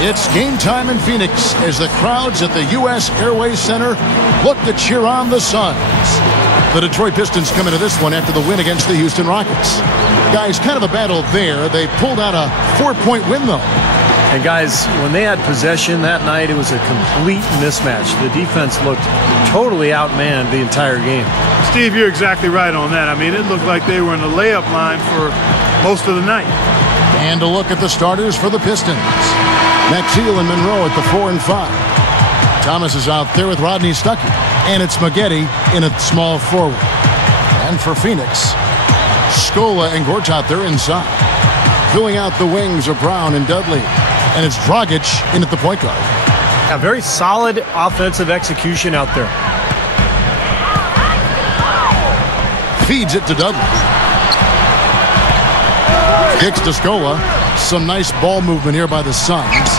It's game time in Phoenix as the crowds at the U.S. Airways Center look to cheer on the Suns. The Detroit Pistons come into this one after the win against the Houston Rockets. Guys, kind of a battle there. They pulled out a 4-point win, though. And guys, when they had possession that night, it was a complete mismatch. The defense looked totally outmanned the entire game. Steve, you're exactly right on that. I mean, it looked like they were in the layup line for most of the night. And a look at the starters for the Pistons. Maxwell and Monroe at the 4 and 5. Thomas is out there with Rodney Stuckey. And it's Maggette in at small forward. And for Phoenix, Scola and Gortat there inside. Filling out the wings are Brown and Dudley. And it's Dragic in at the point guard. A very solid offensive execution out there. Feeds it to Dudley. Kicks to Scola. Some nice ball movement here by the Suns.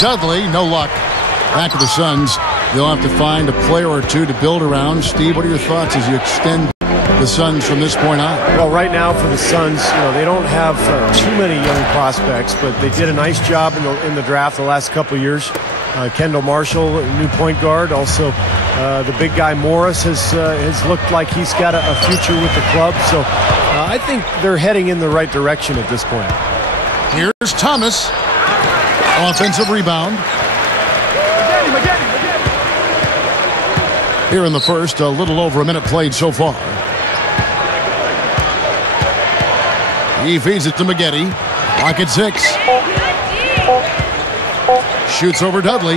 Dudley, no luck. Back to the Suns. They'll have to find a player or two to build around. Steve, what are your thoughts as you extend the Suns from this point on? Well, right now for the Suns, they don't have too many young prospects, but they did a nice job in the draft the last couple of years. Kendall Marshall, new point guard. Also, the big guy Morris has looked like he's got a future with the club. So I think they're heading in the right direction at this point. Here's Thomas. Offensive rebound. Here in the first, a little over a minute played so far. He feeds it to Maggette. Lock at 6. Shoots over Dudley.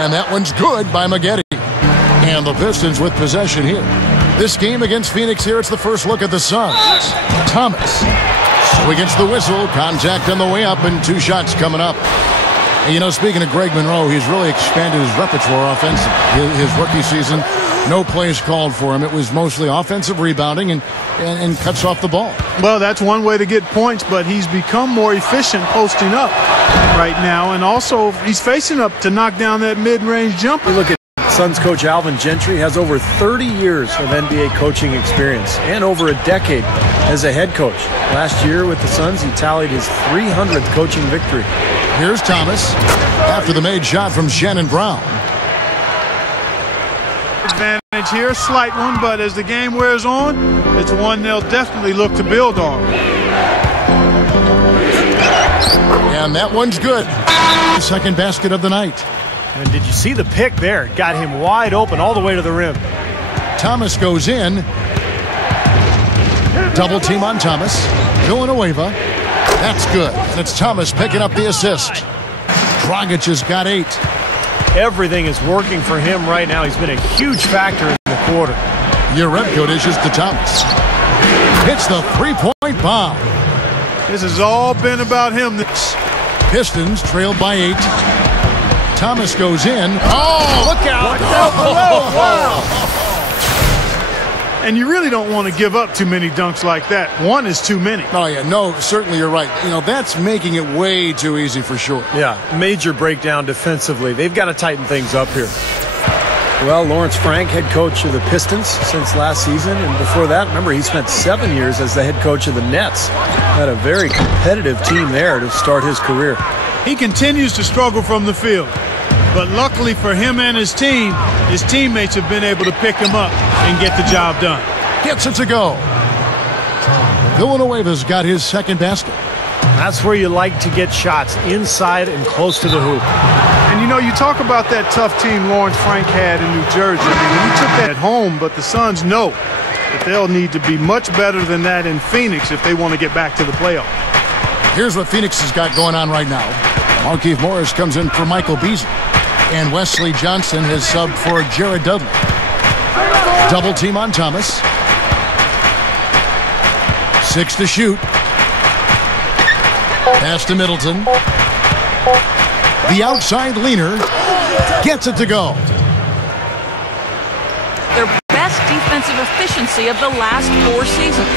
And that one's good by Maggette. And the Pistons with possession here. This game against Phoenix here, it's the first look at the Suns. Thomas. So he gets the whistle. Contact on the way up and 2 shots coming up. And, speaking of Greg Monroe, he's really expanded his repertoire offensively. His rookie season, no plays called for him. It was mostly offensive rebounding and cuts off the ball. Well, that's one way to get points, but he's become more efficient posting up right now. And also, he's facing up to knock down that mid-range jumper. You look at Suns coach Alvin Gentry, has over 30 years of NBA coaching experience and over a decade as a head coach. Last year with the Suns, he tallied his 300th coaching victory. Here's Thomas after the made shot from Shannon Brown. Advantage here, slight one, but as the game wears on, it's one they'll definitely look to build on. And that one's good. The second basket of the night. And did you see the pick there? Got him wide open all the way to the rim. Thomas goes in. Double team on Thomas. Villanueva. That's good. And it's Thomas picking up the assist. Dragic has got 8. Everything is working for him right now. He's been a huge factor in the quarter. Uremko dishes to Thomas. Hits the 3-point bomb. This has all been about him. Pistons trailed by 8. Thomas goes in. Oh, look out. Wow. And you really don't want to give up too many dunks like that. One is too many. Oh, yeah. No, certainly you're right. That's making it way too easy for sure. Yeah, major breakdown defensively. They've got to tighten things up here. Well, Lawrence Frank, head coach of the Pistons since last season. And before that, remember, he spent 7 years as the head coach of the Nets. Had a very competitive team there to start his career. He continues to struggle from the field. But luckily for him and his team, his teammates have been able to pick him up and get the job done. Gets it to go. Villanueva's got his second basket. That's where you like to get shots, inside and close to the hoop. And you talk about that tough team Lawrence Frank had in New Jersey. I mean, he took that at home, but the Suns know that they'll need to be much better than that in Phoenix if they want to get back to the playoffs. Here's what Phoenix has got going on right now. Markieff Morris comes in for Michael Beasley. And Wesley Johnson has subbed for Jared Dudley. Double team on Thomas. 6 to shoot. Pass to Middleton. The outside leaner gets it to go. Their best defensive efficiency of the last 4 seasons.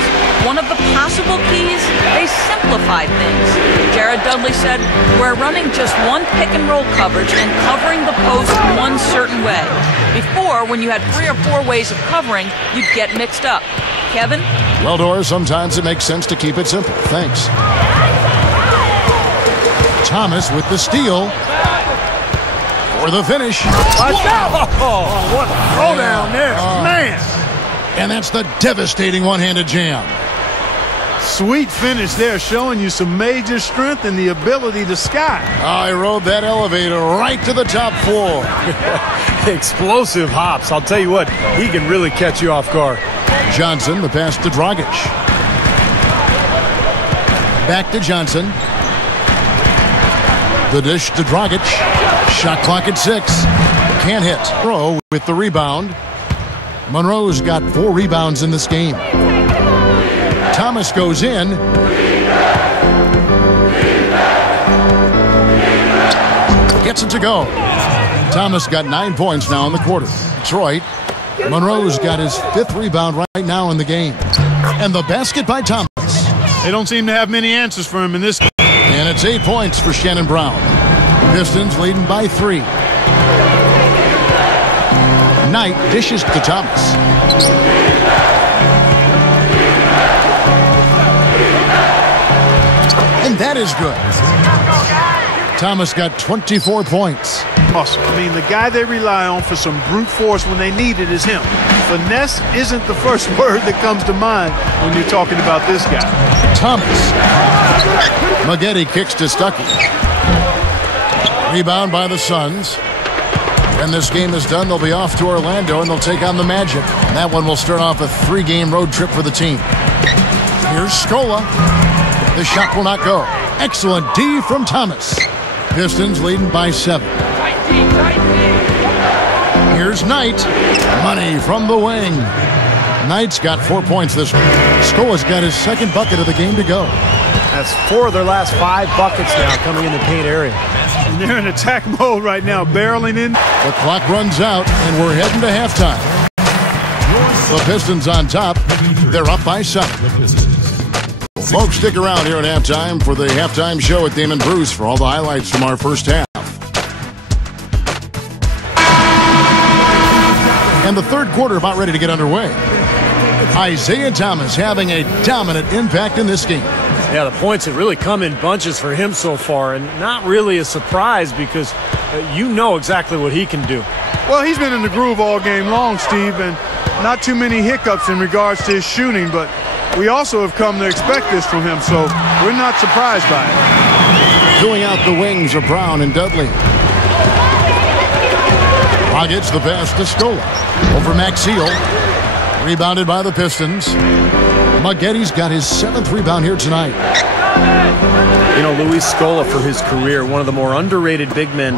One of the possible keys, they simplified things. Jared Dudley said, "We're running just one pick-and-roll coverage and covering the post one certain way. Before, when you had 3 or 4 ways of covering, you'd get mixed up." Kevin? Well, Doris, sometimes it makes sense to keep it simple. Thanks. Thomas with the steal for the finish. Watch out! Oh, what a throw down there. Man! And that's the devastating one-handed jam. Sweet finish there, showing you some major strength and the ability to sky. I rode that elevator right to the top floor. Explosive hops. I'll tell you what, he can really catch you off guard. Johnson, the pass to Dragic. Back to Johnson. The dish to Dragic. Shot clock at 6. Can't hit. Monroe with the rebound. Monroe's got 4 rebounds in this game. Thomas goes in. Gets it to go. Thomas got 9 points now in the quarter. Detroit. Monroe's got his 5th rebound right now in the game. And the basket by Thomas. They don't seem to have many answers for him in this game. And it's 8 points for Shannon Brown. Pistons leading by 3. Knight dishes to Thomas. And that is good. Thomas got 24 points. Awesome. I mean, the guy they rely on for some brute force when they need it is him. Finesse isn't the first word that comes to mind when you're talking about this guy. Thomas. Maggette kicks to Stuckey. Rebound by the Suns. When this game is done, they'll be off to Orlando and they'll take on the Magic. And that one will start off a 3-game road trip for the team. Here's Scola. The shot will not go. Excellent D from Thomas. Pistons leading by 7. Here's Knight. Money from the wing. Knight's got 4 points this week. Scola's got his 2nd bucket of the game to go. That's 4 of their last 5 buckets now coming in the paint area. And they're in attack mode right now, barreling in. The clock runs out, and we're heading to halftime. The Pistons on top. They're up by 7. Folks, stick around here at halftime for the halftime show with Damon Bruce for all the highlights from our first half. And the third quarter about ready to get underway. ISIAH Thomas having a dominant impact in this game. Yeah, the points have really come in bunches for him so far, and not really a surprise because you know exactly what he can do. Well, he's been in the groove all game long, Steve, and not too many hiccups in regards to his shooting, but we also have come to expect this from him, so we're not surprised by it. Filling out the wings of Brown and Dudley. Gets the pass to Scola. Over Maxiel. Rebounded by the Pistons. Maggette's got his 7th rebound here tonight. You know, Luis Scola, for his career, one of the more underrated big men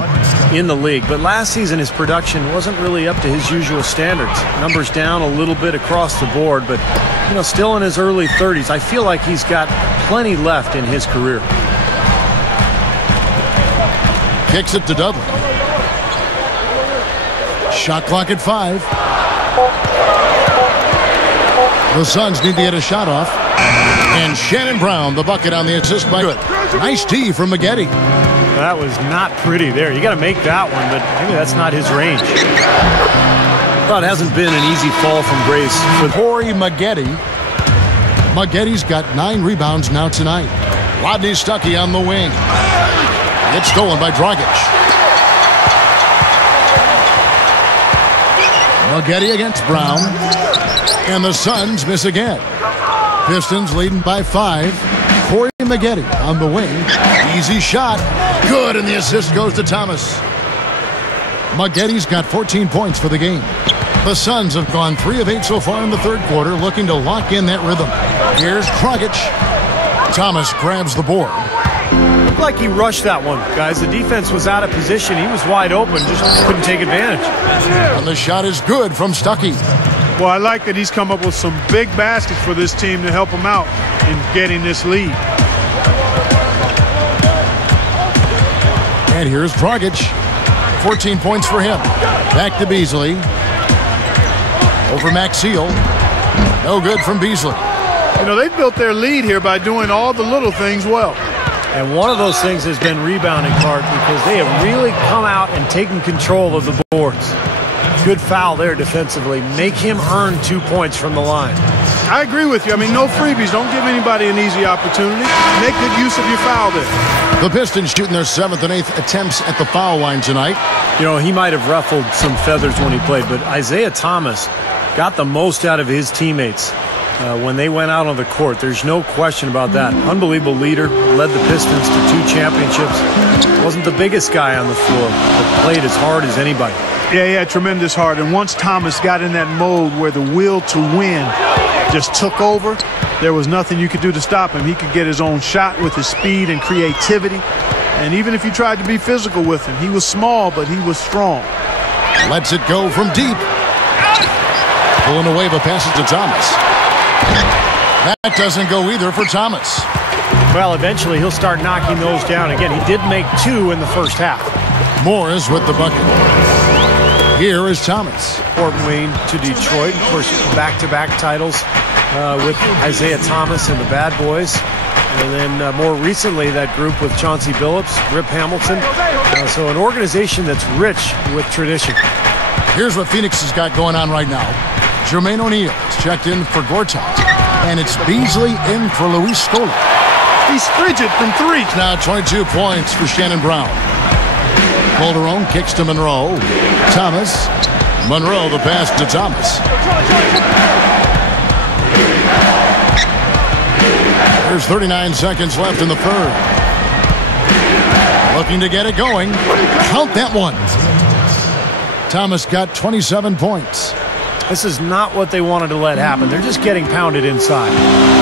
in the league. But last season, his production wasn't really up to his usual standards. Numbers down a little bit across the board, but, you know, still in his early 30s. I feel like he's got plenty left in his career. Kicks it to Dudley. Shot clock at 5. The Suns need to get a shot off. And Shannon Brown, the bucket on the assist by Good. Nice D from Maggette. That was not pretty there. You got to make that one, but maybe that's not his range. Well, it hasn't been an easy fall from grace for Corey Maggette. Maggette's got 9 rebounds now tonight. Rodney Stuckey on the wing. It's stolen by Dragic. Maggette against Brown. And the Suns miss again. Pistons leading by 5. Corey Maggette on the wing. Easy shot. Good, and the assist goes to Thomas. Maggette's got 14 points for the game. The Suns have gone 3 of 8 so far in the third quarter, looking to lock in that rhythm. Here's Dragic. Thomas grabs the board. Looked like he rushed that one, guys. The defense was out of position. He was wide open, just couldn't take advantage. And the shot is good from Stuckey. Well, I like that he's come up with some big baskets for this team to help him out in getting this lead. And here's Dragic. 14 points for him. Back to Beasley. Over Maxiel. No good from Beasley. You know, they've built their lead here by doing all the little things well. And one of those things has been rebounding, Clark, because they have really come out and taken control of the boards. Good foul there defensively. Make him earn 2 points from the line. I agree with you. I mean, no freebies. Don't give anybody an easy opportunity. Make good use of your foul there. The Pistons shooting their 7th and 8th attempts at the foul line tonight. You know, he might have ruffled some feathers when he played, but ISIAH Thomas got the most out of his teammates when they went out on the court. There's no question about that. Unbelievable leader, led the Pistons to 2 championships. Wasn't the biggest guy on the floor, but played as hard as anybody. Yeah, he had tremendous heart. And once Thomas got in that mode where the will to win just took over, there was nothing you could do to stop him. He could get his own shot with his speed and creativity. And even if you tried to be physical with him, he was small, but he was strong. Lets it go from deep. Pulling away, but passes to Thomas. That doesn't go either for Thomas. Well, eventually he'll start knocking those down. Again, he did make 2 in the first half. Morris with the bucket. Here is Thomas. Fort Wayne to Detroit. Of course, back-to-back titles with ISIAH Thomas and the Bad Boys. And then more recently, that group with Chauncey Billups, Rip Hamilton. So an organization that's rich with tradition. Here's what Phoenix has got going on right now. Jermaine O'Neal is checked in for Gortat. And it's Beasley in for Luis Scola. He's frigid from 3. Now 22 points for Shannon Brown. Calderon kicks to Monroe. Thomas. Monroe, the pass to Thomas. There's 39 seconds left in the third. Looking to get it going. Count that one. Thomas got 27 points. This is not what they wanted to let happen. They're just getting pounded inside.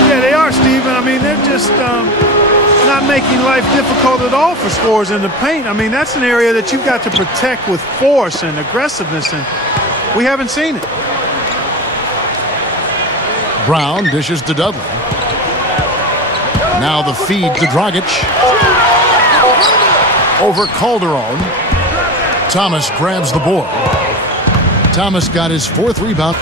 Yeah, they are, Steven. I mean, they're just not making life difficult at all for scorers in the paint. I mean, that's an area that you've got to protect with force and aggressiveness, and we haven't seen it. Brown dishes to Dudley. Now the feed to Dragic. Over Calderon. Thomas grabs the board. Thomas got his 4th rebound.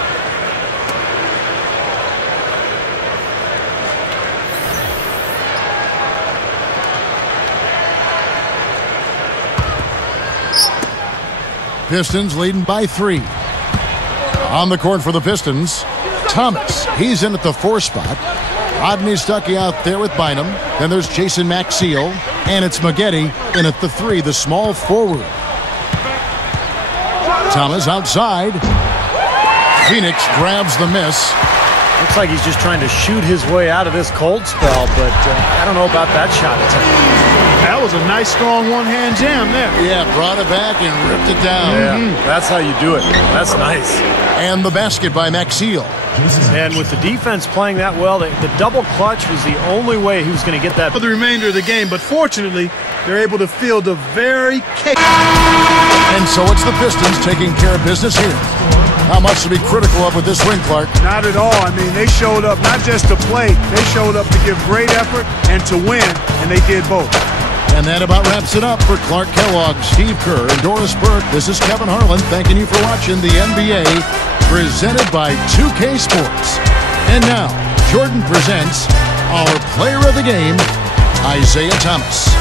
Pistons leading by 3. On the court for the Pistons, Thomas. He's in at the 4 spot. Rodney Stuckey out there with Bynum. Then there's Jason Maxiell. And it's Maggette in at the 3, the small forward. Thomas outside. Phoenix grabs the miss. Looks like he's just trying to shoot his way out of this cold spell, but I don't know about that shot attempt. That was a nice, strong one-hand jam there. Yeah, brought it back and ripped it down. Yeah, that's how you do it. That's nice. And the basket by Maxiell. And with the defense playing that well, the double clutch was the only way he was going to get that. For the remainder of the game, but fortunately, they're able to field a very And so it's the Pistons taking care of business here. Not much to be critical of with this win, Clark. Not at all. I mean, they showed up not just to play, they showed up to give great effort and to win, and they did both. And that about wraps it up for Clark Kellogg, Steve Kerr, and Doris Burke. This is Kevin Harlan thanking you for watching the NBA presented by 2K Sports. And now, Jordan presents our player of the game, ISIAH Thomas.